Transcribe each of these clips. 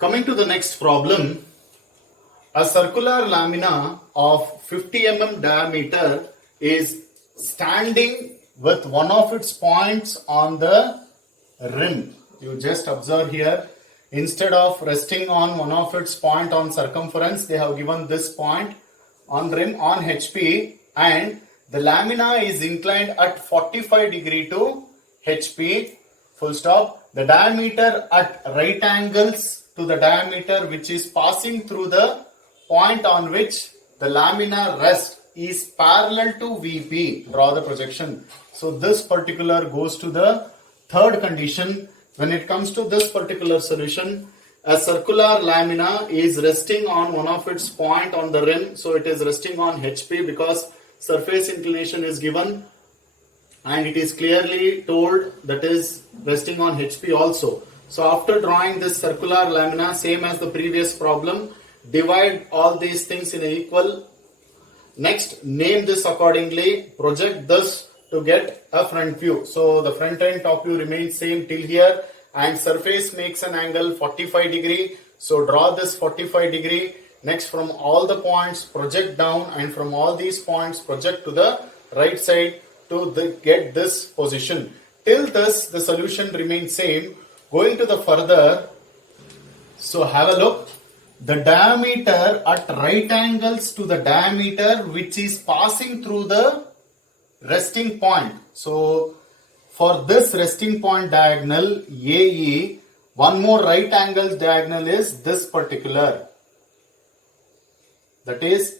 Coming to the next problem, a circular lamina of 50 mm diameter is standing with one of its points on the rim. You just observe here, instead of resting on one of its point on circumference, they have given this point on rim on HP, and the lamina is inclined at 45 degree to HP, full stop. The diameter at right angles to the diameter which is passing through the point on which the lamina rests is parallel to VP. Draw the projection. So this particular goes to the third condition. When it comes to this particular solution, a circular lamina is resting on one of its point on the rim. So it is resting on HP because surface inclination is given, and it is clearly told that is resting on HP also. So after drawing this circular lamina, same as the previous problem, divide all these things in equal. Next, name this accordingly, project this to get a front view. So the front and top view remains same till here, and surface makes an angle 45 degree. So draw this 45 degree. Next, from all the points project down, and from all these points project to the right side to get this position. Till this, the solution remains same. Going to the further, so have a look. The diameter at right angles to the diameter which is passing through the resting point. So for this resting point diagonal AE, one more right angle diagonal is this particular, that is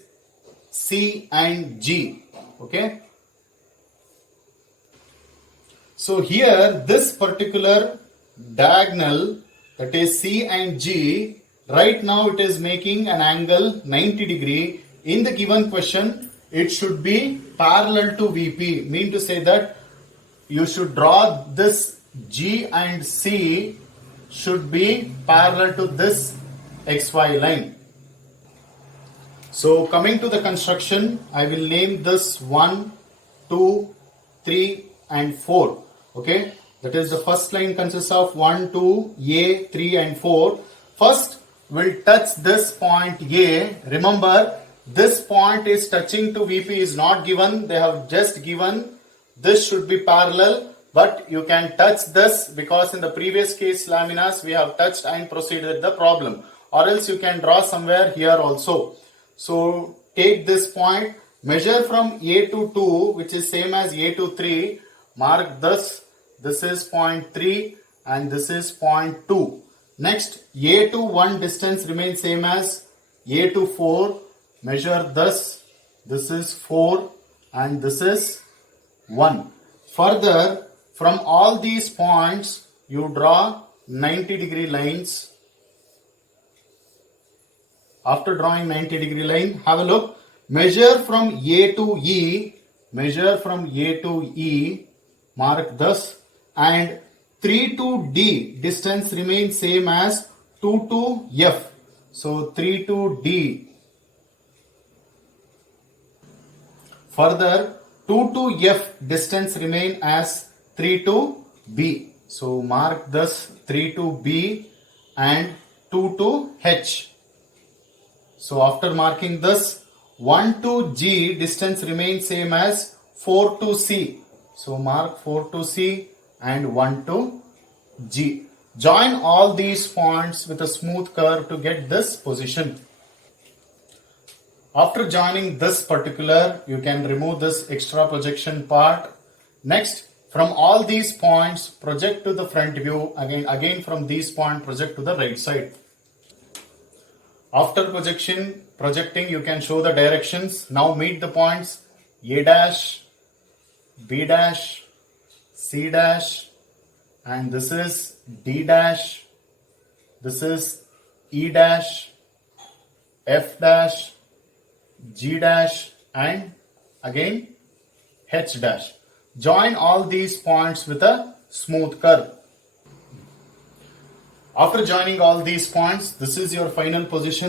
C and G. Okay. So here this particular diagonal, that is C and G, right now it is making an angle 90 degree. In the given question, it should be parallel to VP. Mean to say that you should draw this G and C should be parallel to this XY line. So coming to the construction, I will name this 1, 2, 3 and 4. Okay, that is the first line consists of 1, 2, A, 3 and 4. First, we'll touch this point A. Remember, this point is touching to VP is not given. They have just given this should be parallel, but you can touch this because in the previous case laminas we have touched and proceeded with the problem. Or else you can draw somewhere here also. So take this point, measure from A to 2, which is same as A to 3. Mark this. This is point 3 and this is point 2. Next, A to 1 distance remains same as A to 4. Measure this. This is 4 and this is 1. Further, from all these points, you draw 90 degree lines. After drawing 90 degree line, have a look. Measure from A to E. Measure from A to E. Mark this. And 3 to D distance remains same as 2 to F. So 3 to D. Further, 2 to F distance remain as 3 to B. So mark this 3 to B and 2 to H. So after marking this, 1 to G distance remains same as 4 to C. So mark 4 to C and 1 to G. Join all these points with a smooth curve to get this position. After joining this particular, you can remove this extra projection part. Next, from all these points, project to the front view. Again from these points, project to the right side. After projecting, you can show the directions. Now meet the points A dash, B dash, C dash, and this is D dash, this is E dash, F dash, G dash, and again H dash. Join all these points with a smooth curve. After joining all these points, this is your final position.